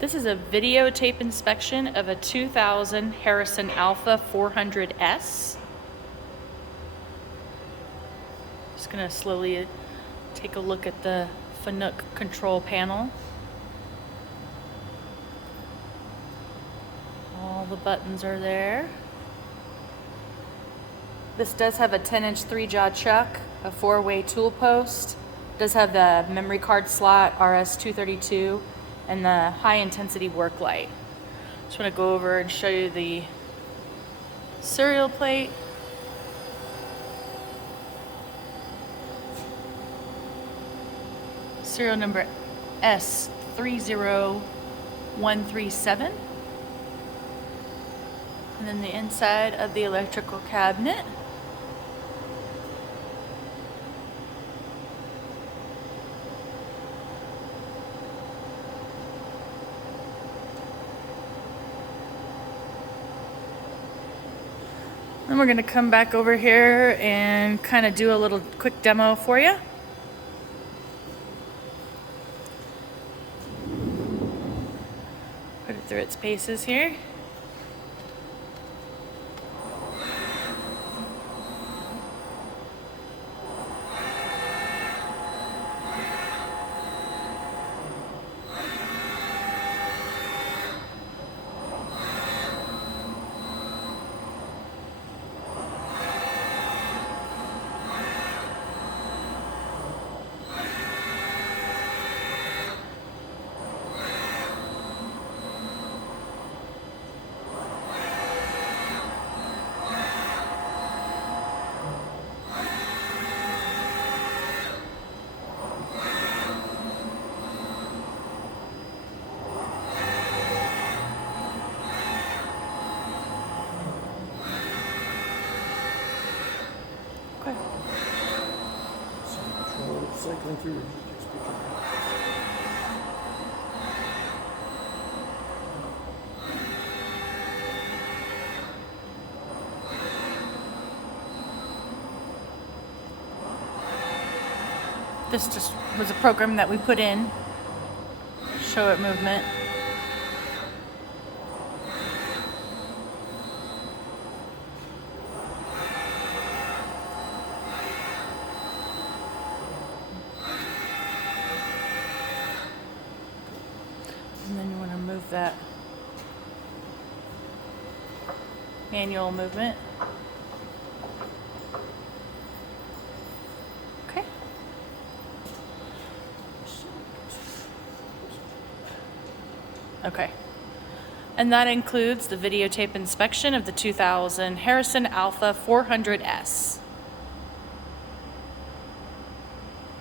This is a videotape inspection of a 2000 Harrison Alpha 400S. Just gonna slowly take a look at the Fanuc control panel. All the buttons are there. This does have a 10-inch 3-jaw chuck, a 4-way tool post. It does have the memory card slot, RS-232, and the high-intensity work light. Just want to go over and show you the serial plate. Serial number S30137. And then the inside of the electrical cabinet. Then we're going to come back over here and kind of do a little quick demo for you. Put it through its paces here. Okay. So control cycling through. This just was a program that we put in. Show it movement. And then you want to move that manual movement. Okay. Okay. And that includes the videotape inspection of the 2000 Harrison Alpha 400S.